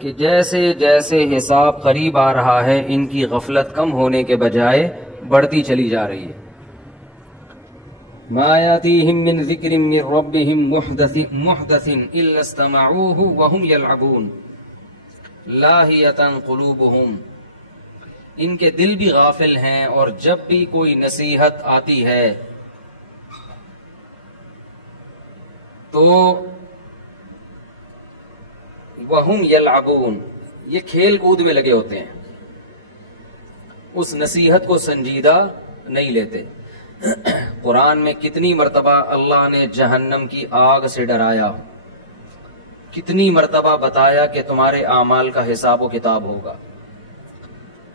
کہ جیسے جیسے حساب قریب آ رہا ہے ان کی غفلت کم ہونے کے بجائے بڑھتی چلی جا رہی ہے. ما یاتیہم من ذکر من ربہم محدث الا استمعوہ وہم یلعبون لاہیۃ قلوبہم. ان کے دل بھی غافل ہیں اور جب بھی کوئی نصیحت آتی ہے تو وہم یلعبون، یہ کھیل کود میں لگے ہوتے ہیں، اس نصیحت کو سنجیدہ نہیں لیتے. قرآن میں کتنی مرتبہ اللہ نے جہنم کی آگ سے ڈرایا، کتنی مرتبہ بتایا کہ تمہارے اعمال کا حساب و کتاب ہوگا.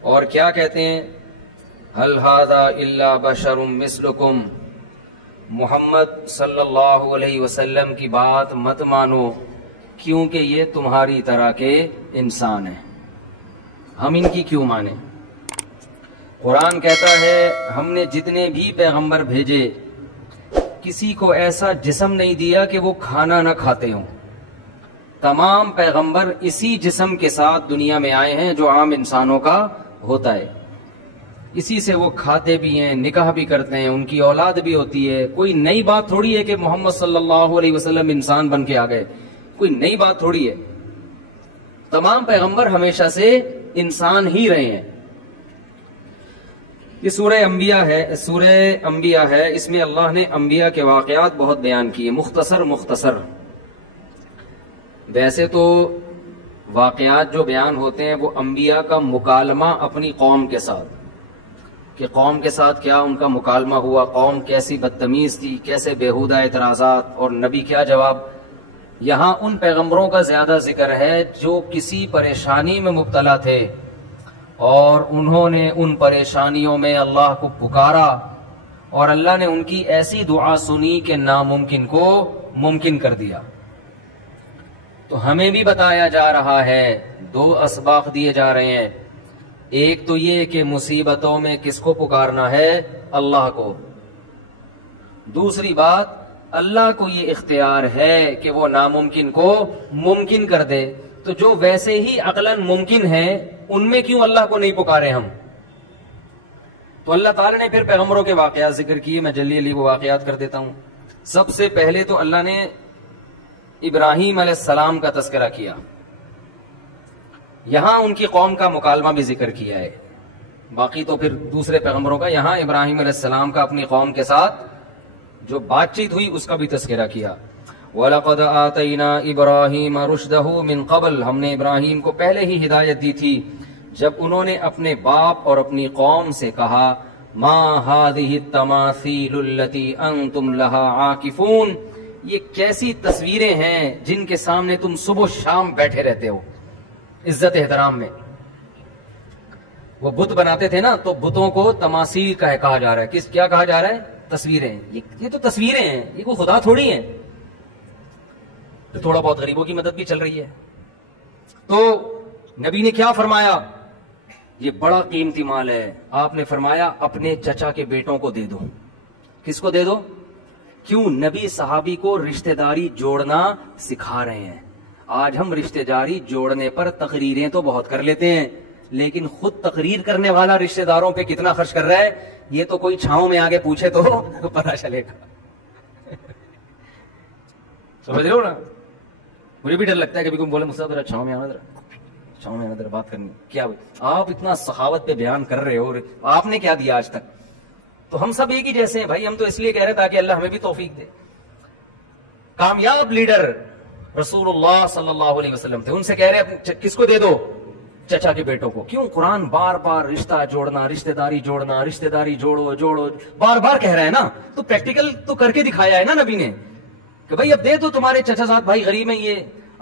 اور کیا کہتے ہیں؟ هل هذا الا بشر مثلکم، محمد صلی اللہ علیہ وسلم کی بات مت مانو کیونکہ یہ تمہاری طرح کے انسان ہیں، ہم ان کی کیوں مانیں؟ قرآن کہتا ہے ہم نے جتنے بھی پیغمبر بھیجے کسی کو ایسا جسم نہیں دیا کہ وہ کھانا نہ کھاتے ہوں. تمام پیغمبر اسی جسم کے ساتھ دنیا میں آئے ہیں جو عام انسانوں کا ہوتا ہے، اسی سے وہ کھاتے بھی ہیں، نکاح بھی کرتے ہیں، ان کی اولاد بھی ہوتی ہے. کوئی نئی بات تھوڑی ہے کہ محمد صلی اللہ علیہ وسلم انسان بن کے آ گئے، کوئی نئی بات تھوڑی ہے. تمام پیغمبر ہمیشہ سے انسان ہی رہے ہیں. یہ سورہ انبیاء ہے، اس میں اللہ نے انبیاء کے واقعات بہت بیان کیے، مختصر. ویسے تو واقعات جو بیان ہوتے ہیں وہ انبیاء کا مکالمہ اپنی قوم کے ساتھ، کہ قوم کے ساتھ کیا ان کا مکالمہ ہوا، قوم کیسی بدتمیز تھی، کیسے بیہودہ اعتراضات اور نبی کیا جواب. یہاں ان پیغمبروں کا زیادہ ذکر ہے جو کسی پریشانی میں مبتلا تھے اور انہوں نے ان پریشانیوں میں اللہ کو پکارا اور اللہ نے ان کی ایسی دعا سنی کہ ناممکن کو ممکن کر دیا. تو ہمیں بھی بتایا جا رہا ہے، دو اسباق دیے جا رہے ہیں. ایک تو یہ کہ مصیبتوں میں کس کو پکارنا ہے؟ اللہ کو. دوسری بات، اللہ کو یہ اختیار ہے کہ وہ ناممکن کو ممکن کر دے. تو جو ویسے ہی عقلاً ممکن ہے ان میں کیوں اللہ کو نہیں پکارے ہم؟ تو اللہ تعالی نے پھر پیغمبروں کے واقعات ذکر کیے. میں جلدی وہ واقعات کر دیتا ہوں. سب سے پہلے تو اللہ نے ابراہیم علیہ السلام کا تذکرہ کیا، یہاں ان کی قوم کا مکالمہ بھی ذکر کیا ہے، باقی تو پھر دوسرے پیغمبروں کا. یہاں ابراہیم علیہ السلام کا اپنی قوم کے ساتھ جو بات چیت ہوئی اس کا بھی تذکرہ کیا. وَلَقَدْ آتَيْنَا إِبْرَاهِيمَ رُشْدَهُ مِنْ قَبْلُ، ہم نے ابراہیم کو پہلے ہی ہدایت دی تھی جب انہوں نے اپنے باپ اور اپنی قوم سے کہا مَا هَذِهِ التَّمَاثِيلُ الَّتِي أَنْتُمْ لَهَا عَاكِفُونَ، یہ کیسی تصویریں ہیں جن کے سامنے تم صبح و شام بیٹھے رہتے ہو عزت احترام میں. وہ بت بناتے تھے نا، تو بتوں کو تماثیل کہا جا رہا ہے. کیا کہا جا رہا ہے؟ تصویریں. یہ تو تصویریں ہیں، یہ کوئی خدا تھوڑی ہیں. تھوڑا بہت غریبوں کی مدد بھی چل رہی ہے. تو نبی نے کیا فرمایا؟ یہ بڑا قیمتی مال ہے. آپ نے فرمایا اپنے چچا کے بیٹوں کو دے دو. کس کو دے دو؟ کیوں؟ نبی صحابی کو رشتہ داری جوڑنا سکھا رہے ہیں. آج ہم رشتہ داری جوڑنے پر تقریریں تو بہت کر لیتے ہیں، لیکن خود تقریر کرنے والا رشتہ داروں پہ کتنا خرچ کر رہا ہے یہ تو کوئی چھاؤں میں آگے پوچھے تو پتہ چلے گا. سمجھ رہے ہو نا؟ مجھے بھی ڈر لگتا ہے کہ کوئی بولے مجھ سے چھاؤں میں آنا، چھاؤں میں آنا، بات کرنی. کیا آپ اتنا سخاوت پہ بیان کر رہے ہو، آپ نے کیا دیا آج تک؟ تو ہم سب ایک ہی جیسے ہیں بھائی. ہم تو اس لیے کہہ رہے تاکہ اللہ ہمیں بھی توفیق دے. کامیاب لیڈر رسول اللہ صلی اللہ علیہ وسلم تھے، ان سے کہہ رہے کس کو دے دو؟ چچا کے بیٹوں کو. کیوں؟ قرآن بار بار رشتہ جوڑنا، رشتہ داری جوڑنا، رشتہ داری جوڑو بار بار کہہ رہا ہے نا. تو پریکٹیکل تو کر کے دکھایا ہے نا نبی نے کہ بھائی اب دے دو. تمہارے چچا زاد بھائی غریب ہیں. یہ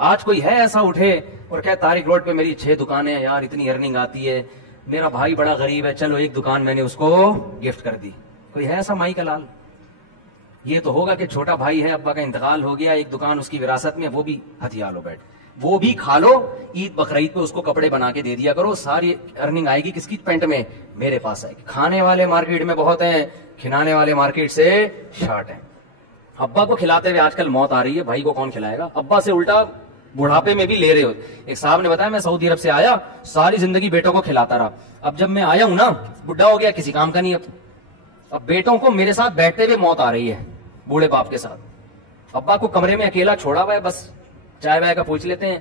آج کوئی ہے ایسا اٹھے اور کہ طارق روڈ پہ میری 6 دکانیں ہیں یار، اتنی ارننگ آتی ہے، میرا بھائی بڑا غریب ہے، چلو ایک دکان میں نے اس کو گفٹ کر دی. کوئی ہے ایسا مائی کا لال؟ یہ تو ہوگا کہ چھوٹا بھائی ہے، ابا کا انتقال ہو گیا، ایک دکان اس کی وراثت میں، وہ بھی ہتھیا لو بیٹھ، وہ بھی کھا لو، عید بقرعید پہ اس کو کپڑے بنا کے دے دیا کرو. ساری ارننگ آئے گی کس کی؟ پینٹ میں، میرے پاس آئے گی. کھانے والے مارکیٹ میں بہت ہیں، کھلانے والے مارکیٹ سے شارٹ ہیں. ابا کو کھلاتے ہوئے آج کل موت آ رہی ہے، بھائی کو کون کھلائے گا؟ ابا سے الٹا بڑھاپے میں بھی لے رہے ہو. ایک صاحب نے بتایا میں سعودی عرب سے آیا, ساری زندگی بیٹوں کو کھلاتا رہا, اب جب میں آیا ہوں نا بڈھا ہو گیا, کسی کام کا نہیں, اب بیٹوں کو میرے ساتھ بیٹھتے ہوئے موت آ رہی ہے, بوڑھے باپ کے ساتھ. ابا کو کمرے میں اکیلا چھوڑا ہوا ہے, بس چائے وائے کا پوچھ لیتے ہیں.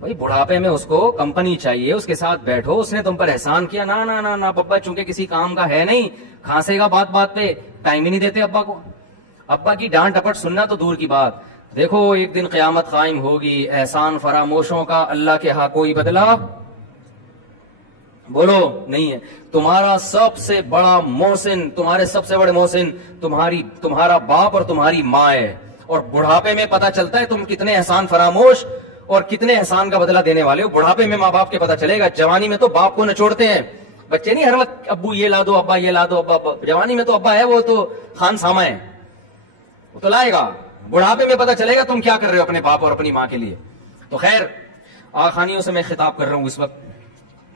بھائی بڑھاپے میں اس کو کمپنی چاہیے, اس کے ساتھ بیٹھو, اس نے تم پر احسان کیا, نا نا نا نا پپا چونکہ کسی کام کا ہے نہیں, کھانسے گا بات بات پہ, ٹائم ہی نہیں دیتے ابا کو. ابا کی ڈانٹ ڈپٹ سننا تو دور کی بات. دیکھو ایک دن قیامت قائم ہوگی, احسان فراموشوں کا اللہ کے ہاں کوئی بدلہ بولو نہیں ہے. تمہارا سب سے بڑا محسن, تمہارے سب سے بڑے محسن تمہارا باپ اور تمہاری ماں ہے. اور بڑھاپے میں پتا چلتا ہے تم کتنے احسان فراموش اور کتنے احسان کا بدلہ دینے والے ہو. بڑھاپے میں ماں باپ کے پتا چلے گا. جوانی میں تو باپ کو نچوڑتے ہیں بچے, نہیں ہر وقت ابو یہ لا دو, ابا یہ لا دو, ابا. جوانی میں تو ابا ہے وہ تو خان سامہ ہے, وہ تو لائے گا. بڑھاپے میں پتا چلے گا تم کیا کر رہے ہو اپنے باپ اور اپنی ماں کے لیے. تو خیر آغا خانیوں سے میں خطاب کر رہا ہوں اس وقت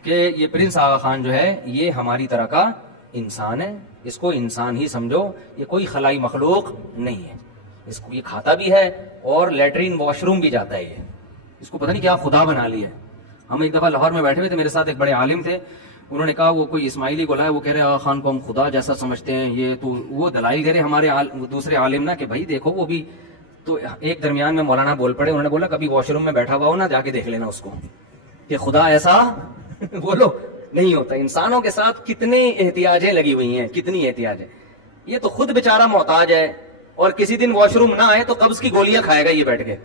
کہ یہ پرنس آغا خان جو ہے یہ ہماری طرح کا انسان ہے, اس کو انسان ہی سمجھو, یہ کوئی خلائی مخلوق نہیں ہے. اس کو یہ کھاتا بھی ہے اور لیٹرین واش روم بھی جاتا ہے, یہ اس کو پتہ نہیں کیا خدا بنا لیا ہے. ہم ایک دفعہ لاہور میں بیٹھے ہوئے تھے, میرے ساتھ ایک بڑے عالم تھے, انہوں نے کہا وہ کوئی اسماعیلی کو لائے, وہ کہہ رہے آغا خان کو ہم خدا جیسا سمجھتے ہیں, یہ تو وہ دلائل دے رہے ہمارے دوسرے عالم نا کہ بھائی دیکھو وہ بھی. تو ایک درمیان میں مولانا بول پڑے, انہوں نے بولا کبھی واش روم میں بیٹھا ہوا ہو نا, جا کے دیکھ لینا اس کو کہ خدا ایسا بولو نہیں ہوتا. انسانوں کے ساتھ کتنی احتیاجیں لگی ہوئی ہیں, کتنی احتیاجیں. یہ تو خود بیچارہ محتاج ہے, اور کسی دن واش روم نہ آئے تو قبض کی گولیاں کھائے گا یہ بیٹھ کے.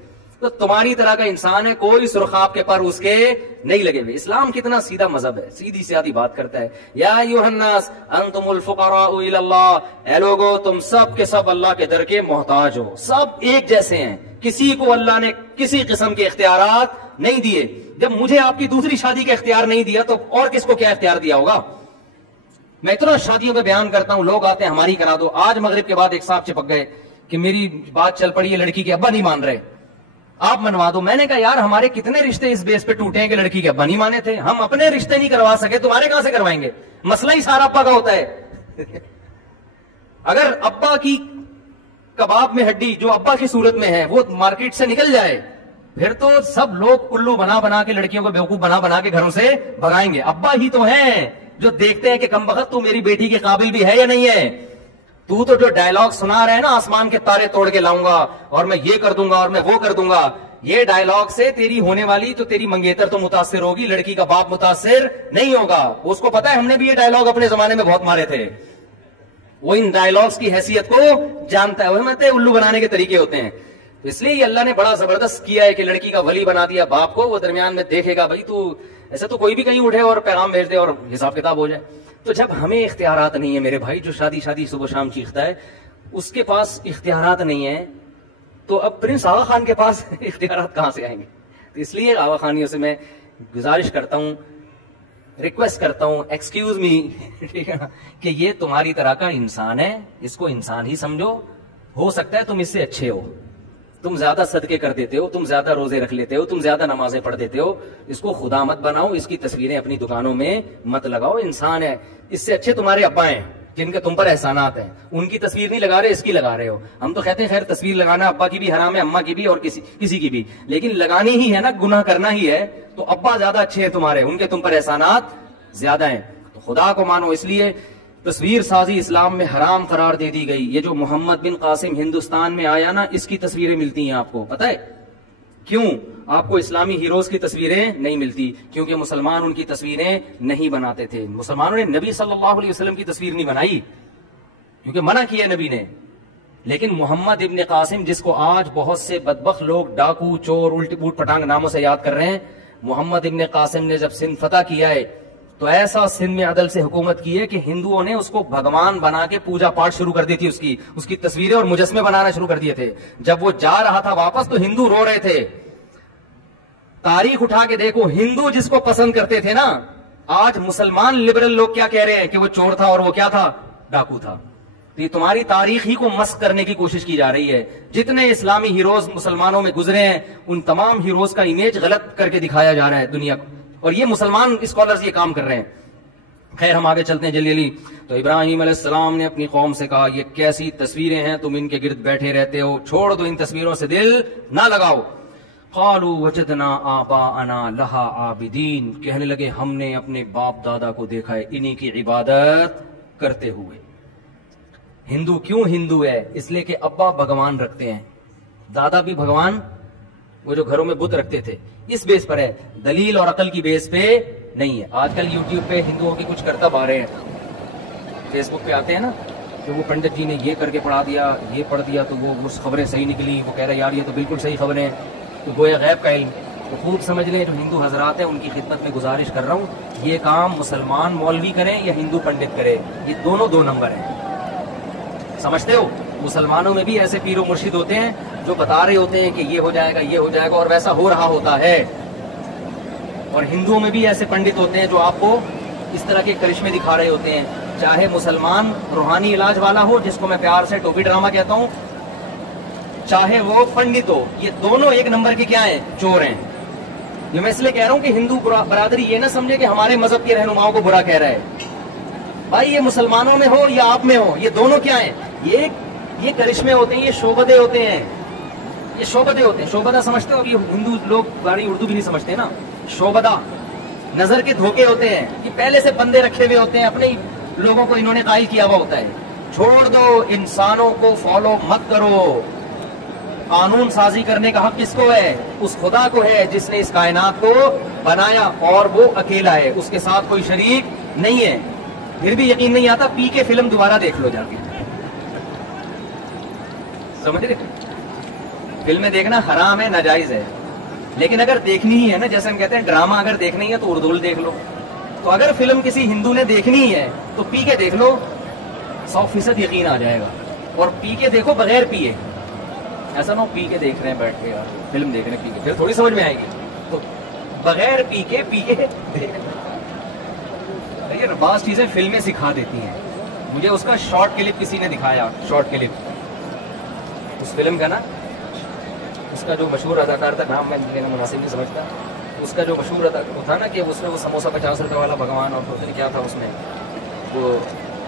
تو تمہاری طرح کا انسان ہے, کوئی سرخاب کے پر اس کے نہیں لگے ہوئے. اسلام کتنا سیدھا مذہب ہے, سیدھی سیدھی بات کرتا ہے. یا ایھا الناس انتم الفقراء الی اللہ, اے لوگو تم سب کے سب اللہ کے در کے محتاج ہو, سب ایک جیسے ہیں, کسی کو اللہ نے کسی قسم کے اختیارات نہیں دیے. جب مجھے آپ کی دوسری شادی کا اختیار نہیں دیا تو اور کس کو کیا اختیار دیا ہوگا. میں اتنا شادیوں پہ بیان کرتا ہوں, لوگ آتے ہیں ہماری کرا دو. آج مغرب کے بعد ایک صاحب چپک گئے کہ میری بات چل پڑی ہے, لڑکی کے ابا نہیں مان رہے, آپ منوا دو. میں نے کہا یار ہمارے کتنے رشتے اس بیس پہ ٹوٹے ہیں کہ لڑکی کے ابا نہیں مانے تھے, ہم اپنے رشتے نہیں کروا سکے, تمہارے کہاں سے کروائیں گے. مسئلہ ہی سارا ابا کا ہوتا ہے. اگر ابا کی کباب میں ہڈی جو ابا کی صورت میں ہے وہ مارکیٹ سے نکل جائے, پھر تو سب لوگ الو بنا بنا کے لڑکیوں کو بیوقوف بنا بنا کے گھروں سے بھگائیں گے. ابا ہی تو ہیں جو دیکھتے ہیں کہ کم بخت تو میری بیٹی کے قابل بھی ہے یا نہیں ہے. تو جو ڈائلگ سنا رہے ہیں نا, آسمان کے تارے توڑ کے لاؤں گا اور میں یہ کر دوں گا اور میں وہ کر دوں گا, یہ ڈائلگ سے تیری ہونے والی تو تیری منگیتر تو متاثر ہوگی, لڑکی کا باپ متاثر نہیں ہوگا. اس کو پتا ہے ہم نے بھی یہ ڈائلگ اپنے زمانے میں بہت مارے تھے, وہ ان ڈائلگس کی حیثیت کو جانتا ہے, وہ الو بنانے کے طریقے ہوتے ہیں. اس لیے اللہ نے بڑا زبردست کیا ہے کہ لڑکی کا ولی بنا دیا باپ کو, وہ درمیان میں دیکھے گا بھائی تو ایسا تو کوئی بھی کہیں اٹھے اور پیغام بھیج دے اور حساب کتاب ہو جائے. تو جب ہمیں اختیارات نہیں ہے, میرے بھائی جو شادی صبح شام چیختا ہے اس کے پاس اختیارات نہیں ہے, تو اب پرنس آغا خان کے پاس اختیارات کہاں سے آئیں گے. تو اس لیے آغا خانیوں سے میں گزارش کرتا ہوں, ریکویسٹ کرتا ہوں, ایکسکیوز می, ٹھیک ہے نا, کہ یہ تمہاری طرح کا انسان ہے, اس کو انسان ہی سمجھو. ہو سکتا ہے تم اس سے اچھے ہو, تم زیادہ صدقے کر دیتے ہو, تم زیادہ روزے رکھ لیتے ہو, تم زیادہ نمازیں پڑھ دیتے ہو, اس کو خدا مت بناؤ, اس کی تصویریں اپنی دکانوں میں مت لگاؤ. انسان ہے, اس سے اچھے تمہارے ابا ہیں جن کے تم پر احسانات ہیں, ان کی تصویر نہیں لگا رہے, اس کی لگا رہے ہو. ہم تو کہتے ہیں خیر تصویر لگانا ابا کی بھی حرام ہے, اماں کی بھی اور کسی کی بھی, لیکن لگانی ہی ہے نا, گناہ کرنا ہی ہے. تو ابا زیادہ اچھے ہیں تمہارے, ان کے تم پر احسانات زیادہ ہیں. تو خدا کو مانو. اس لیے تصویر سازی اسلام میں حرام قرار دے دی گئی. یہ جو محمد بن قاسم ہندوستان میں آیا نا, اس کی تصویریں ملتی ہیں آپ کو, پتہ ہے کیوں؟ آپ کو اسلامی ہیروز کی تصویریں نہیں ملتی, کیونکہ مسلمان ان کی تصویریں نہیں بناتے تھے. مسلمانوں نے نبی صلی اللہ علیہ وسلم کی تصویر نہیں بنائی کیونکہ منع کیا نبی نے. لیکن محمد ابن قاسم, جس کو آج بہت سے بدبخت لوگ ڈاکو, چور, الٹی بوٹ پٹانگ ناموں سے یاد کر رہے ہیں, محمد ابن قاسم نے جب سندھ فتح کیا ہے تو ایسا سندھ میں عدل سے حکومت کی ہے کہ ہندوؤں نے اس کو بھگوان بنا کے پوجا پاٹ شروع کر دی تھی, اس کی تصویریں اور مجسمے بنانا شروع کر دیے تھے. جب وہ جا رہا تھا واپس تو ہندو رو رہے تھے. تاریخ اٹھا کے دیکھو, ہندو جس کو پسند کرتے تھے نا, آج مسلمان لبرل لوگ کیا کہہ رہے ہیں کہ وہ چور تھا اور وہ کیا تھا, ڈاکو تھا. تو یہ تمہاری تاریخ ہی کو مسخ کرنے کی کوشش کی جا رہی ہے. جتنے اسلامی ہیروز مسلمانوں میں گزرے ہیں ان تمام ہیروز کا امیج غلط کر کے دکھایا جا رہا ہے دنیا کو, اور یہ مسلمان اسکالرز یہ کام کر رہے ہیں. خیر ہم آگے چلتے ہیں جلدی. تو ابراہیم علیہ السلام نے اپنی قوم سے کہا یہ کیسی تصویریں ہیں, تم ان کے گرد بیٹھے رہتے ہو, چھوڑ دو ان تصویروں سے دل نہ لگاؤ. قالوا وجدنا آباءنا لها عابدین، کہنے لگے ہم نے اپنے باپ دادا کو دیکھا ہے انہی کی عبادت کرتے ہوئے۔ ہندو کیوں ہندو ہے؟ اس لیے کہ ابا بھگوان رکھتے ہیں، دادا بھی بھگوان، وہ جو گھروں میں بت رکھتے تھے، اس بیس پر ہے، دلیل اور عقل کی بیس پہ نہیں ہے۔ آج کل یوٹیوب پہ ہندوؤں کی کچھ کرتب آ رہے ہیں، فیس بک پہ آتے ہیں نا، کہ وہ پنڈت جی نے یہ کر کے پڑھا دیا، یہ پڑھ دیا تو وہ خبریں صحیح نکلی، وہ کہہ رہے یار یہ تو بالکل صحیح خبریں ہیں، تو گویا غیب کا علم۔ تو خوب سمجھ لیں، جو ہندو حضرات ہیں ان کی خدمت میں گزارش کر رہا ہوں، یہ کام مسلمان مولوی کریں یا ہندو پنڈت کرے، یہ دونوں دو نمبر ہیں۔ سمجھتے ہو؟ مسلمانوں میں بھی ایسے پیر و مرشد ہوتے ہیں جو بتا رہے ہوتے ہیں کہ یہ ہو جائے گا، یہ ہو جائے گا، اور ویسا ہو رہا ہوتا ہے۔ اور ہندوؤں میں بھی ایسے پنڈت ہوتے ہیں جو آپ کو اس طرح کے کرشمے دکھا رہے ہوتے ہیں، چاہے مسلمان روحانی علاج والا ہو جس کو میں پیار سے ٹوپی ڈرامہ کہتا ہوں، چاہے وہ پنڈت ہو، یہ دونوں ایک نمبر کے کیا ہیں؟ چور ہیں۔ یہ میں اس لیے کہہ رہا ہوں کہ ہندو برادری یہ نہ سمجھے کہ ہمارے مذہب کے رہنماؤں کو برا کہہ رہا ہے۔ بھائی یہ مسلمانوں میں ہو یا آپ میں ہو، یہ دونوں کیا ہیں؟ یہ کرشمے ہوتے ہیں، یہ شعبدے ہوتے ہیں، یہ شعبدے ہوتے ہیں۔ شعبدہ سمجھتے ہو؟ یہ ہندو لوگ گاڑی اردو بھی نہیں سمجھتے نا، شعبدہ نظر کے دھوکے ہوتے ہیں، کہ پہلے سے بندے رکھے ہوئے ہوتے ہیں، اپنے ہی لوگوں کو انہوں نے قائل کیا ہوا ہوتا ہے۔ چھوڑ دو، انسانوں کو فالو مت کرو۔ قانون سازی کرنے کا حق کس کو ہے؟ اس خدا کو ہے جس نے اس کائنات کو بنایا، اور وہ اکیلا ہے، اس کے ساتھ کوئی شریک نہیں ہے۔ پھر بھی یقین نہیں آتا، پی کے فلم دوبارہ دیکھ لو جا کے، سمجھ رہے؟ فلمیں دیکھنا حرام ہے، ناجائز ہے، لیکن اگر دیکھنی ہی ہے نا، جیسے ہم کہتے ہیں ڈرامہ اگر دیکھنی ہے تو اردو دیکھ لو۔ تو اگر فلم کسی ہندو نے دیکھنی ہے تو پی کے دیکھ لو، 100% یقین آ جائے گا۔ اور پی کے دیکھو بغیر پیے، ایسا نہ ہو پی کے دیکھ رہے ہیں بیٹھ کے، یار فلم دیکھ رہے ہیں پی کے، پھر تھوڑی سمجھ میں آئے گی۔ تو بغیر پی کے دیکھ، یہ بعض چیزیں فلمیں سکھا دیتی ہیں۔ مجھے اس کا شارٹ کلپ کسی نے دکھایا، شارٹ کلپ اس فلم کا نا، اس کا جو مشہور اداکار تھا، نام میں لینا مناسب نہیں سمجھتا، اس کا جو مشہور اداکار تھا نا، کہ اس میں وہ سموسہ 50 روپے والا بھگوان، اور پھر کیا تھا اس میں، وہ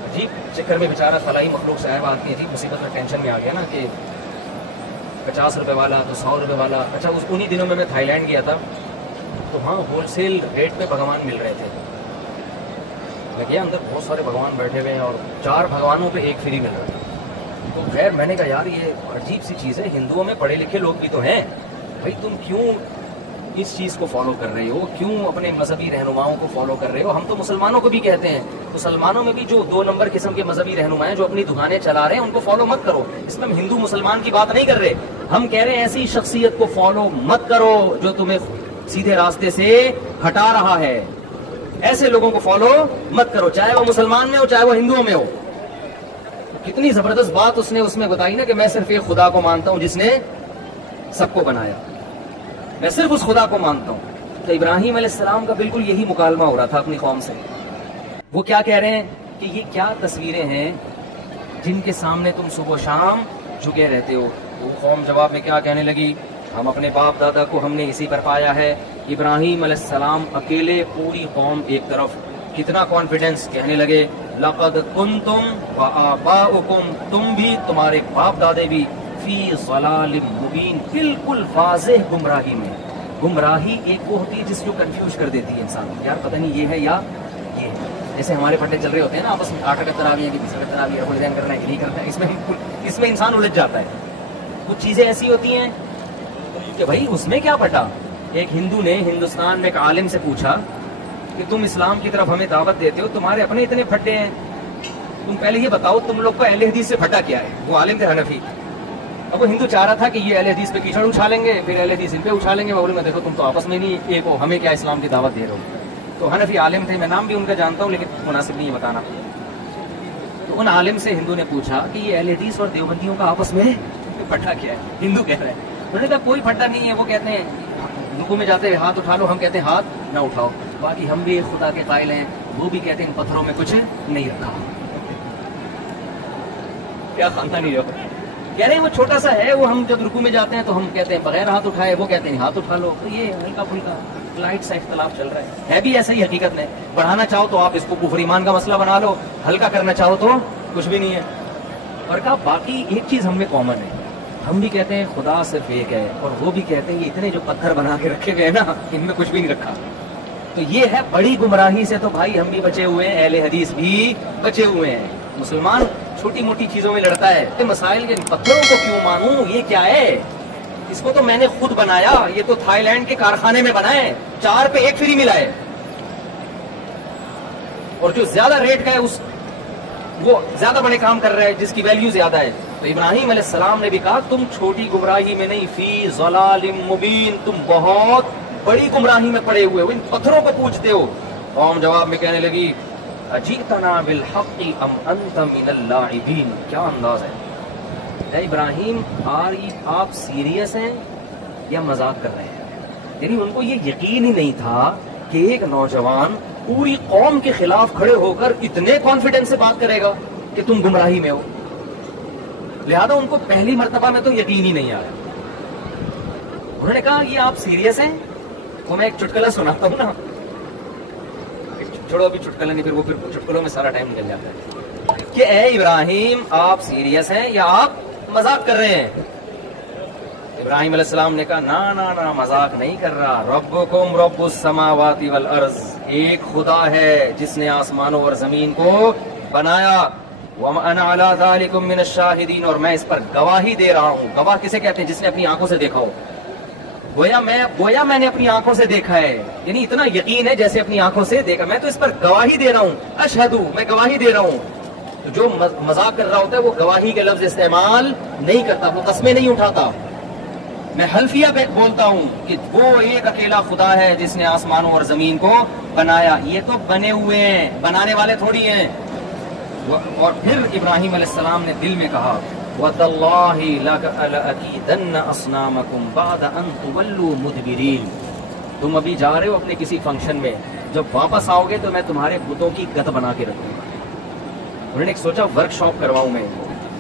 عجیب چکر میں بیچارہ خلائی مخلوق صاحب آدمی عجیب مصیبت میں ٹینشن میں آ گیا نا، کہ 50 روپے والا تو 100 روپے والا۔ اچھا انہی دنوں میں تھائی لینڈ گیا تھا، تو ہاں ہول سیل ریٹ پہ بھگوان مل رہے تھے۔ میں گیا اندر، بہت سارے بھگوان بیٹھے ہوئے ہیں، اور 4 بھگوانوں پہ 1 فری مل رہا تھا۔ تو خیر میں نے کہا یار یہ عجیب سی چیز ہے، ہندوؤں میں پڑھے لکھے لوگ بھی تو ہیں، بھائی تم کیوں اس چیز کو فالو کر رہے ہو، کیوں اپنے مذہبی رہنماؤں کو فالو کر رہے ہو؟ ہم تو مسلمانوں کو بھی کہتے ہیں، مسلمانوں میں بھی جو 2 نمبر قسم کے مذہبی رہنما ہیں جو اپنی دکانیں چلا رہے ہیں، ان کو فالو مت کرو۔ اس میں ہم ہندو مسلمان کی بات نہیں کر رہے، ہم کہہ رہے ہیں ایسی شخصیت کو فالو مت کرو جو تمہیں سیدھے راستے سے ہٹا رہا ہے، ایسے لوگوں کو فالو مت کرو، چاہے وہ مسلمان میں ہو چاہے وہ ہندوؤں میں ہو۔ کتنی زبردست بات اس نے بتائی نا، کہ میں صرف ایک خدا کو مانتا ہوں جس نے سب کو بنایا، میں صرف اس خدا کو مانتا ہوں۔ تو ابراہیم علیہ السلام کا بالکل یہی مکالمہ ہو رہا تھا اپنی قوم سے۔ وہ کیا کہہ رہے ہیں کہ یہ کیا تصویریں ہیں جن کے سامنے تم صبح و شام جھکے رہتے ہو؟ وہ قوم جواب میں کیا کہنے لگی؟ ہم اپنے باپ دادا کو ہم نے اسی پر پایا ہے۔ ابراہیم علیہ السلام اکیلے، پوری قوم ایک طرف، کتنا کانفیڈنس، کہنے لگے لقد کنتم وآباؤکم، تم بھی تمہارے باپ دادے بھی، فی ضلال مبین، بالکل واضح گمراہی میں۔ گمراہی ایک وہ ہوتی ہے جس جو کنفیوز کر دیتی ہے انسان، یار پتہ نہیں یہ ہے یا یہ ہے۔ جیسے ہمارے پٹے چل رہے ہوتے ہیں نا آپس میں، 8 اکتر آ گئی ہیں کہ 20 اکتر آ گئی ہے، ڈیزائن کرنا ہے کہ نہیں کرنا ہے، اس میں انسان الجھ جاتا ہے۔ کچھ چیزیں ایسی ہوتی ہیں کہ بھائی اس میں کیا پٹا۔ ایک ہندو نے ہندوستان میں ایک عالم سے پوچھا کہ تم اسلام کی طرف ہمیں دعوت دیتے ہو، تمہارے اپنے اتنے پھٹے ہیں، تم پہلے یہ بتاؤ تم لوگ کو اہل حدیث سے پھٹا کیا ہے؟ وہ عالم تھے حنفی۔ اب وہ ہندو چاہ رہا تھا کہ یہ اہل حدیث پہ کیچڑ اچھالیں گے، پھر اہل حدیث ان پہ اچھالیں گے۔ میں دیکھو تم تو آپس میں نہیں ایک ہو، ہمیں کیا اسلام کی دعوت دے رہے ہو؟ تو حنفی عالم تھے، میں نام بھی ان کا جانتا ہوں لیکن مناسب نہیں ہے بتانا۔ تو ان عالم سے ہندو نے پوچھا کہ یہ اہل حدیث اور دیوبندیوں کا آپس میں پھٹا کیا ہے؟ ہندو کہہ رہے ہیں، انہوں نے کہا کوئی پھٹا نہیں ہے۔ وہ کہتے ہیں رکوع میں جاتے ہیں ہاتھ اٹھا لو، ہم کہتے ہیں ہاتھ نہ اٹھاؤ، باقی ہم بھی خدا کے قائل ہیں، وہ بھی کہتے ہیں ان پتھروں میں کچھ نہیں رکھا۔ کیا خاندانی رہو، کہہ رہے ہیں وہ چھوٹا سا ہے، وہ ہم جب رکوع میں جاتے ہیں تو ہم کہتے ہیں بغیر ہاتھ اٹھائے، وہ کہتے ہیں ہاتھ اٹھا لو۔ تو یہ ہلکا پھلکا لائٹ سا اختلاف چل رہا ہے بھی ایسا ہی حقیقت میں۔ بڑھانا چاہو تو آپ اس کو کفر ایمان کا مسئلہ بنا لو، ہلکا کرنا چاہو تو کچھ بھی نہیں ہے۔ اور کہا باقی ایک چیز ہم میں کامن ہے، ہم بھی کہتے ہیں خدا صرف ایک ہے، اور وہ بھی کہتے ہیں یہ اتنے جو پتھر بنا کے رکھے گئے نا ان میں کچھ بھی نہیں رکھا. تو یہ ہے بڑی گمراہی سے. تو بھائی ہم بھی بچے ہوئے ہیں، اہل حدیث بھی بچے ہوئے ہیں. مسلمان چھوٹی موٹی چیزوں میں لڑتا ہے، مسائل کے پتھروں کو کیوں مانوں، یہ کیا ہے، اس کو تو میں نے خود بنایا، یہ تو تھائی لینڈ کے کارخانے میں بنا ہے، 4 پہ 1 فری ملا ہے، اور جو زیادہ ریٹ کا ہے وہ زیادہ بڑے کام کر رہا ہے جس کی ویلیو زیادہ ہے. تو ابراہیم علیہ السلام نے بھی کہا تم چھوٹی گمراہی میں نہیں، فی ضلال مبین، تم بہت بڑی گمراہی میں پڑے ہوئے ہو، ان پتھروں کو پوچھتے ہو. قوم جواب میں کہنے لگی اجیتنا بالحق ام انت من اللاعبین. کیا انداز ہے، اے ابراہیم آپ سیریس ہیں یا مذاق کر رہے ہیں؟ یعنی ان کو یہ یقین ہی نہیں تھا کہ ایک نوجوان پوری قوم کے خلاف کھڑے ہو کر اتنے کانفیڈنس سے بات کرے گا کہ تم گمراہی میں ہو. لہذا ان کو پہلی مرتبہ میں تو یقین ہی نہیں آیا. انہوں نے کہا یہ آپ سیریس ہیں؟ وہ میں ایک چٹکلا سناتا ہوں نا، چھوڑو ابھی چٹکلا نہیں، پھر چٹکلوں میں سارا ٹائم نکل جاتا ہے. کہ اے ابراہیم آپ سیریس ہیں یا آپ مذاق کر رہے ہیں؟ ابراہیم علیہ السلام نے کہا نا مذاق نہیں کر رہا. ربکم رب السماوات والارض، ایک خدا ہے جس نے آسمانوں اور زمین کو بنایا. وَأَنَا عَلَىٰ ذَلِكُم مِّنَ الشَّاهِدِينَ، اور میں اس پر گواہی دے رہا ہوں. گواہ کسے کہتے ہیں؟ جس نے اپنی آنکھوں سے دیکھا ہو. گویا میں نے اپنی آنکھوں سے دیکھا ہے، یعنی اتنا یقین ہے جیسے اپنی آنکھوں سے دیکھا. میں تو اس پر گواہی دے رہا ہوں. اشہدو، میں گواہی دے رہا ہوں. تو جو مذاق کر رہا ہوتا ہے وہ گواہی کے لفظ استعمال نہیں کرتا، وہ قسمیں نہیں اٹھاتا. میں حلفیہ بولتا ہوں کہ وہ ایک اکیلا خدا ہے جس نے آسمانوں اور زمین کو بنایا. یہ تو بنے ہوئے ہیں، بنانے والے تھوڑی ہیں. اور پھر ابراہیم علیہ السلام نے دل میں کہا وَتَاللَّهِ لَأَكِيدَنَّ أَصْنَامَكُمْ بَعْدَ أَن تُوَلُّوا مُدْبِرِينَ. تم ابھی جا رہے ہو اپنے کسی فنکشن میں، جب واپس آؤ گے تو میں تمہارے بتوں کی گت بنا کے رکھوں گا. انہوں نے سوچا ورک شاپ کرواؤں میں،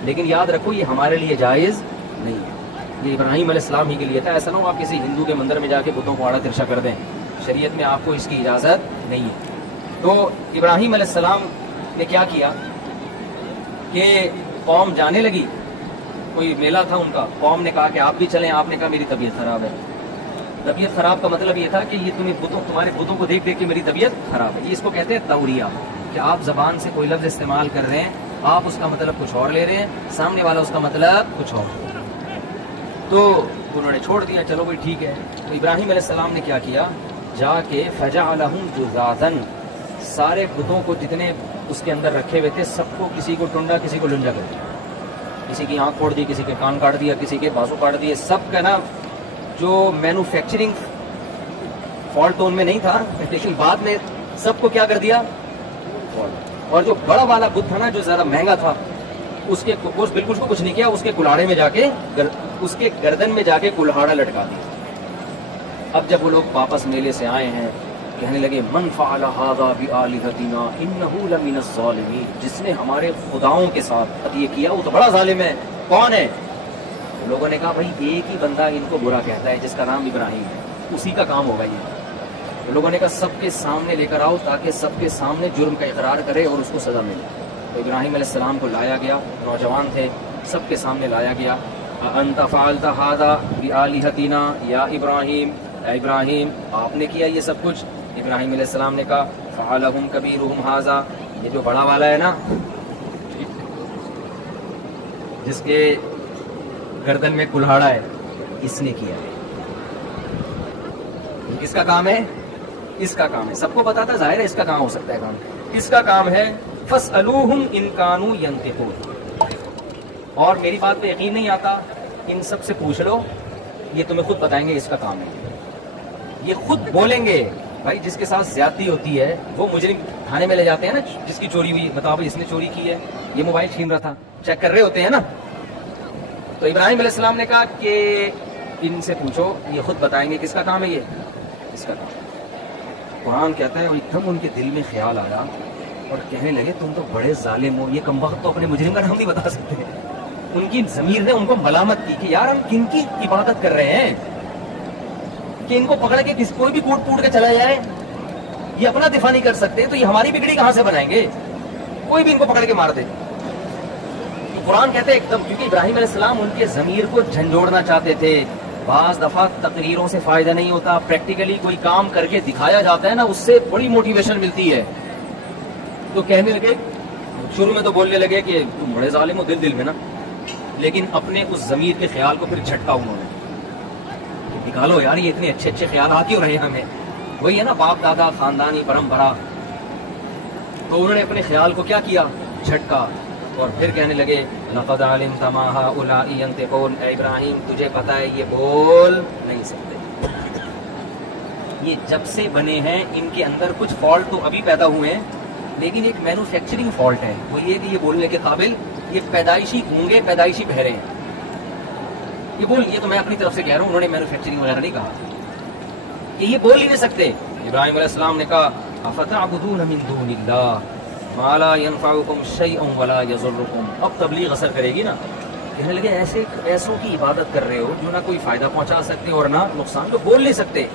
لیکن یاد رکھو یہ ہمارے لیے جائز نہیں ہے، یہ ابراہیم علیہ السلام ہی کے لیے تھا. ایسا نہ ہو آپ کسی ہندو کے مندر میں جا کے بتوں کو آڑا ترشا کر دیں، شریعت میں آپ کو اس کی اجازت نہیں ہے. تو ابراہیم علیہ السلام نے کیا کیا کہ قوم جانے لگی، کوئی میلہ تھا ان کا، قوم نے کہا کہ آپ بھی چلیں. آپ نے کہا میری طبیعت خراب ہے. طبیعت خراب کا مطلب یہ تھا کہ یہ تمہارے بتوں کو دیکھ دیکھ کے میری طبیعت خراب ہے. یہ اس کو کہتے ہیں توریہ، کہ آپ زبان سے کوئی لفظ استعمال کر رہے ہیں، آپ اس کا مطلب کچھ اور لے رہے ہیں، سامنے والا اس کا مطلب کچھ اور. تو انہوں نے چھوڑ دیا، چلو بھائی ٹھیک ہے. تو ابراہیم علیہ السلام نے کیا کیا، جا کے فجعلہم جذاذا، سارے بتوں کو جتنے اس کے اندر رکھے ہوئے تھے سب کو، کسی کو ٹنڈا کسی کو لنجا کر دیا، کسی کی آنکھ پھوڑ دی، کسی کے کان کاٹ دیا، کسی کے بازو کاٹ دیے. سب کا نا جو مینوفیکچرنگ فالٹ تو ان میں نہیں تھا، لیکن بعد میں سب کو کیا کر دیا. اور جو بڑا والا بت تھا نا جو زیادہ مہنگا تھا، اس کے بالکل کو کچھ نہیں کیا، اس کے کلاڑے میں جا کے، اس کے گردن میں جا کے کلہاڑا لٹکا دیا. اب جب وہ لوگ واپس میلے سے آئے ہیں کہنے لگے من فعل هذا بآلهتنا انه لمن الظالمین، جس نے ہمارے خداؤں کے ساتھ یہ کیا وہ تو بڑا ظالم ہے. کون ہے؟ لوگوں نے کہا بھائی ایک ہی بندہ ان کو برا کہتا ہے جس کا نام ابراہیم ہے، اسی کا کام ہوگا یہ. لوگوں نے کہا سب کے سامنے لے کر آؤ تاکہ سب کے سامنے جرم کا اقرار کرے اور اس کو سزا ملے. تو ابراہیم علیہ السلام کو لایا گیا، نوجوان تھے، سب کے سامنے لایا گیا. انت فعلت هذا بآلهتنا یا ابراہیم، اے ابراہیم آپ نے کیا یہ سب کچھ؟ ابراہیم علیہ السلام نے کہا فعلہم کبیرہم ھذا، یہ جو بڑا والا ہے نا جس کے گردن میں کلہاڑا ہے، اس نے کیا ہے. کس کا کام ہے؟ اس کا کام ہے. سب کو پتا تھا، ظاہر ہے اس کا کام ہو سکتا ہے کام. اس کا کام ہے فاسألوہم ان کانوا ینطقون. اور میری بات پہ یقین نہیں آتا، ان سب سے پوچھ لو، یہ تمہیں خود بتائیں گے اس کا کام ہے. یہ خود بولیں گے. بھائی جس کے ساتھ زیادتی ہوتی ہے وہ مجرم تھانے میں لے جاتے ہیں نا، جس کی چوری ہوئی بتاؤ بھائی اس نے چوری کی ہے، یہ موبائل چھین رہا تھا، چیک کر رہے ہوتے ہیں نا. تو ابراہیم علیہ السلام نے کہا کہ ان سے پوچھو، یہ خود بتائیں گے کس کا کام ہے یہ، اس کا کام. قرآن کہتا ہے ایک دم ان کے دل میں خیال آیا اور کہنے لگے تم تو بڑے ظالم ہو، یہ کم وقت تو اپنے مجرم کا نام نہیں بتا سکتے. ان کی ضمیر نے ان کو ملامت کی کہ یار ہم کن کی عبادت کر رہے ہیں کہ ان کو پکڑ کے کوئی بھی کوٹ پوٹ کے چلا جائے، یہ اپنا دفاع نہیں کر سکتے تو یہ ہماری بگڑی کہاں سے بنائیں گے، کوئی بھی ان کو پکڑ کے مار دے. تو قرآن کہتے ہیں ایک دم، کیونکہ ابراہیم علیہ السلام ان کے ضمیر کو جھنجھوڑنا چاہتے تھے. بعض دفعہ تقریروں سے فائدہ نہیں ہوتا، پریکٹیکلی کوئی کام کر کے دکھایا جاتا ہے نا، اس سے بڑی موٹیویشن ملتی ہے. تو کہنے لگے، شروع میں تو بولنے لگے کہ تم بڑے ظالم ہو دل میں نا، لیکن اپنے اس ضمیر کے خیال کو پھر جھٹکا انہوں نے، نکالو یار یہ اتنے اچھے اچھے خیالات کیوں رہے ہمیں، وہی ہے نا باپ دادا خاندانی پرمپرا. تو انہوں نے اپنے خیال کو کیا کیا، جھٹکا، اور پھر کہنے لگے لقد علمت ما هؤلاء ينطقون، اے ابراہیم تجھے پتہ ہے یہ بول نہیں سکتے، یہ جب سے بنے ہیں ان کے اندر کچھ فالٹ تو ابھی پیدا ہوئے ہیں، لیکن ایک مینوفیکچرنگ فالٹ ہے، وہ یہ کہ یہ بولنے کے قابل، یہ پیدائشی گونگے پیدائشی بہرے ہیں. یہ تو میں اپنی طرف سے کہہ رہا ہوں، انہوں نے مینوفیکچرنگ وغیرہ نہیں کہا کہ یہ بول ہی نہیں سکتے. ابراہیم علیہ السلام نے کہا افتعبدون من دون اللہ ما لا ينفعكم شيئا ولا يضركم. اب تبلیغ اثر کرے گی نا. کہنے لگے ایسوں کی عبادت کر رہے ہو جو نہ کوئی فائدہ پہنچا سکتے اور نہ نقصان، تو بول نہیں سکتے.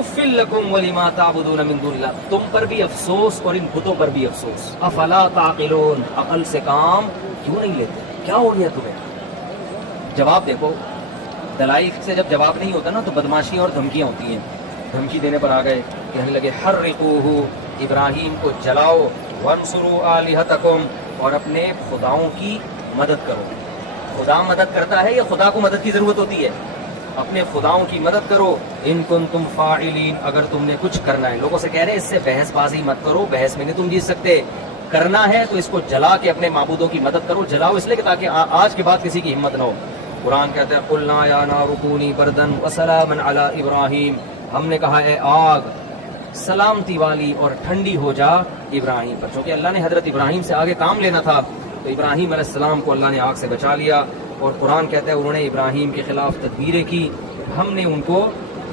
افل لکم ولما تعبدون من دون اللہ، تم پر بھی افسوس اور ان بتوں پر بھی افسوس. افلا تعقلون، عقل سے کام کیوں نہیں لیتے، کیا ہو گیا تمہیں. جواب دیکھو، دلائل سے جب جواب نہیں ہوتا نا تو بدماشیاں اور دھمکیاں ہوتی ہیں. دھمکی دینے پر آ گئے، کہنے لگے حرقوہ، ابراہیم کو جلاؤ، وانصروا آلہتکم، اور اپنے خداؤں کی مدد کرو. خدا مدد کرتا ہے یا خدا کو مدد کی ضرورت ہوتی ہے؟ اپنے خداؤں کی مدد کرو. ان کنتم فاعلین، اگر تم نے کچھ کرنا ہے. لوگوں سے کہہ رہے ہیں اس سے بحث بازی مت کرو، بحث میں نہیں تم جیت سکتے. کرنا ہے تو اس کو جلا کے اپنے معبودوں کی مدد کرو. جلاؤ اس لیے کہ تاکہ آج کے بعد کسی کی ہمت نہ ہو. قرآن کہتا ہے قلنا یا نار کونی بردن وسلاما علی ابراہیم، ہم نے کہا اے آگ سلامتی والی اور ٹھنڈی ہو جا ابراہیم پر. چونکہ اللہ نے حضرت ابراہیم سے آگے کام لینا تھا تو ابراہیم علیہ السلام کو اللہ نے آگ سے بچا لیا. اور قرآن کہتا ہے انہوں نے ابراہیم کے خلاف تدبیریں کی، ہم نے ان کو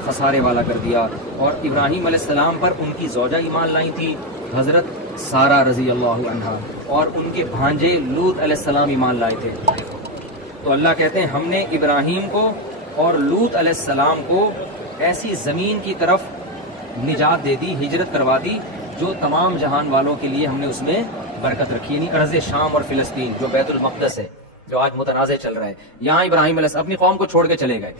خسارے والا کر دیا. اور ابراہیم علیہ السلام پر ان کی زوجہ ایمان لائی تھی حضرت سارہ رضی اللہ عنہا، اور ان کے بھانجے لوط علیہ السلام ایمان لائے تھے. تو اللہ کہتے ہیں ہم نے ابراہیم کو اور لوط علیہ السلام کو ایسی زمین کی طرف نجات دے دی، ہجرت کروا دی جو تمام جہان والوں کے لیے ہم نے اس میں برکت رکھی. یعنی ارض شام اور فلسطین جو بیت المقدس ہے، جو آج متنازع چل رہا ہے، یہاں ابراہیم علیہ السلام اپنی قوم کو چھوڑ کے چلے گئے.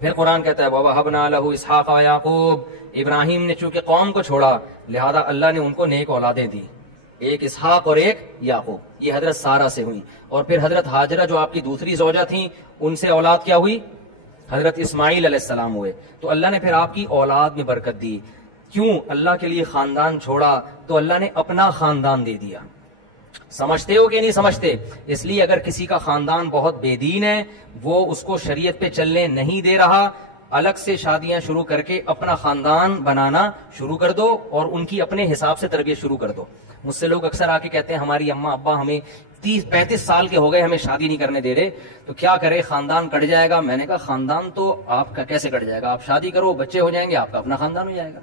پھر قرآن کہتا ہے وَوَهَبْنَا لَهُ إِسْحَاقَ وَيَعْقُوبَ، ابراہیم نے چونکہ قوم کو چھوڑا لہذا اللہ نے ان کو نیک اولادیں دی، ایک اسحاق اور ایک یعقوب. یہ حضرت سارہ سے ہوئی. اور پھر حضرت ہاجرہ جو آپ کی دوسری زوجہ تھیں ان سے اولاد کیا ہوئی، حضرت اسماعیل علیہ السلام ہوئے. تو اللہ نے پھر آپ کی اولاد میں برکت دی. کیوں؟ اللہ کے لیے خاندان چھوڑا تو اللہ نے اپنا خاندان دے دیا. سمجھتے ہو کہ نہیں سمجھتے؟ اس لیے اگر کسی کا خاندان بہت بے دین ہے، وہ اس کو شریعت پہ چلنے نہیں دے رہا، الگ سے شادیاں شروع کر کے اپنا خاندان بنانا شروع کر دو اور ان کی اپنے حساب سے تربیت شروع کر دو. مجھ سے لوگ اکثر آ کے کہتے ہیں ہماری اماں ابا ہمیں 30-35 سال کے ہو گئے ہمیں شادی نہیں کرنے دے رہے، تو کیا کرے، خاندان کٹ جائے گا. میں نے کہا خاندان تو آپ کا کیسے کٹ جائے گا؟ آپ شادی کرو، بچے ہو جائیں گے، آپ کا اپنا خاندان ہو جائے گا.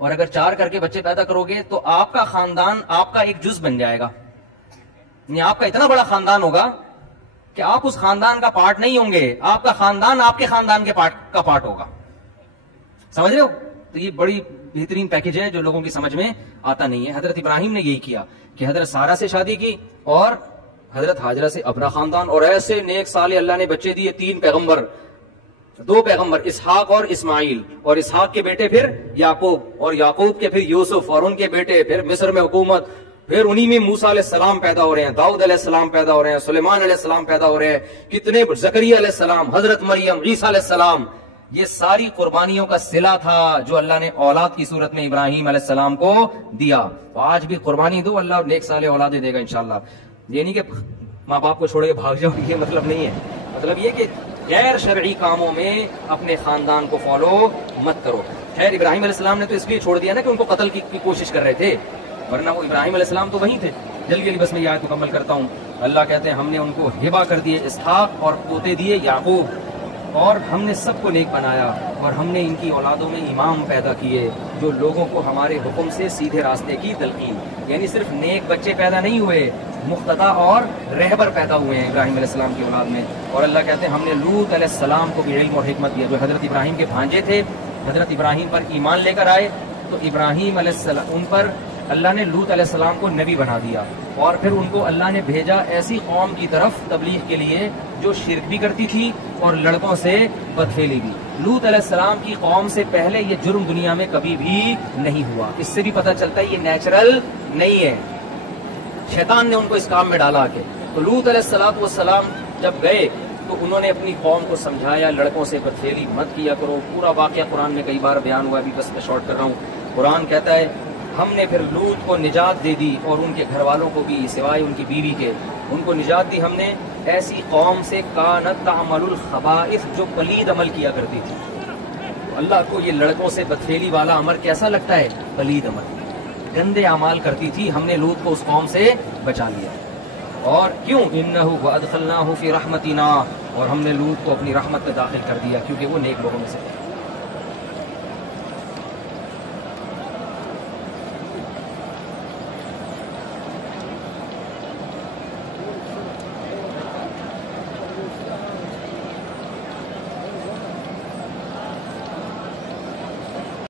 اور اگر 4 کر کے بچے پیدا کرو گے تو آپ کا خاندان آپ کا ایک جز بن جائے گا. یعنی آپ کا اتنا بڑا خاندان ہوگا کہ آپ اس خاندان کا پارٹ نہیں ہوں گے، آپ کا خاندان آپ کے خاندان کے پارٹ ہوگا. سمجھ رہے ہو؟ تو یہ بڑی بہترین پیکج ہے جو لوگوں کی سمجھ میں آتا نہیں ہے. حضرت ابراہیم نے یہی کیا کہ حضرت سارہ سے شادی کی اور حضرت ہاجرہ سے اپنا خاندان، اور ایسے نیک صالح اللہ نے بچے دیے. 3 پیغمبر، 2 پیغمبر اسحاق اور اسماعیل، اور اسحاق کے بیٹے پھر یعقوب، اور یعقوب کے پھر یوسف، اور ان کے بیٹے پھر مصر میں حکومت. پھر انہی میں موسیٰ علیہ السلام پیدا ہو رہے ہیں، داؤد علیہ السلام پیدا ہو رہے ہیں، سلیمان علیہ السلام پیدا ہو رہے ہیں، کتنے زکریا علیہ السلام، حضرت مریم، عیسیٰ علیہ السلام. یہ ساری قربانیوں کا صلہ تھا جو اللہ نے اولاد کی صورت میں ابراہیم علیہ السلام کو دیا. تو آج بھی قربانی دو، اللہ نیک صالح اولادیں دے گا انشاءاللہ. یہ نہیں کہ ماں باپ کو چھوڑ کے بھاگ جاؤ، یہ مطلب نہیں ہے. مطلب یہ کہ غیر شرعی کاموں میں اپنے خاندان کو فالو مت کرو. خیر ابراہیم علیہ السلام نے تو اس لیے چھوڑ دیا نا کہ ان کو قتل کی کوشش کر رہے تھے، ورنہ وہ ابراہیم علیہ السلام تو وہیں تھے. جلدی بس میں یہ آیت مکمل کرتا ہوں. اللہ کہتے ہیں ہم نے ان کو ہبہ کر دیے اسحاق اور پوتے دیے یعقوب، اور ہم نے سب کو نیک بنایا، اور ہم نے ان کی اولادوں میں امام پیدا کیے جو لوگوں کو ہمارے حکم سے سیدھے راستے کی تلقین. یعنی صرف نیک بچے پیدا نہیں ہوئے، مقتدا اور رہبر پیدا ہوئے ہیں ابراہیم علیہ السلام کی اولاد میں. اور اللہ کہتے ہیں ہم نے لوط علیہ السلام کو بھی علم اور حکمت دیا جو حضرت ابراہیم کے بھانجے تھے. حضرت ابراہیم پر ایمان لے کر آئے تو ابراہیم علیہ السلام ان پر اللہ نے لوط علیہ السلام کو نبی بنا دیا، اور پھر ان کو اللہ نے بھیجا ایسی قوم کی طرف تبلیغ کے لیے جو شرک بھی کرتی تھی اور لڑکوں سے بدفعلی بھی۔ لوط علیہ السلام کی قوم سے پہلے یہ جرم دنیا میں کبھی بھی نہیں ہوا۔ اس سے بھی پتہ چلتا ہے یہ نیچرل نہیں ہے، شیطان نے ان کو اس کام میں ڈالا کے۔ تو لوط علیہ السلام جب گئے تو انہوں نے اپنی قوم کو سمجھایا لڑکوں سے بدفعلی مت کیا کرو۔ پورا واقعہ قرآن میں کئی بار بیان ہوا ہے، ابھی بس میں شارٹ کر رہا ہوں۔ قرآن کہتا ہے ہم نے پھر لوط کو نجات دے دی اور ان کے گھر والوں کو بھی، سوائے ان کی بیوی کے، ان کو نجات دی ہم نے ایسی قوم سے کانت تعمل الخبائث، جو پلید عمل کیا کرتی تھی۔ اللہ کو یہ لڑکوں سے بدفعلی والا عمل کیسا لگتا ہے؟ پلید عمل، گندے اعمال کرتی تھی، ہم نے لوط کو اس قوم سے بچا لیا۔ اور کیوں؟ انہ وادخلناہ فی رحمتنا، اور ہم نے لوط کو اپنی رحمت میں داخل کر دیا کیونکہ وہ نیک لوگوں میں سے تھے۔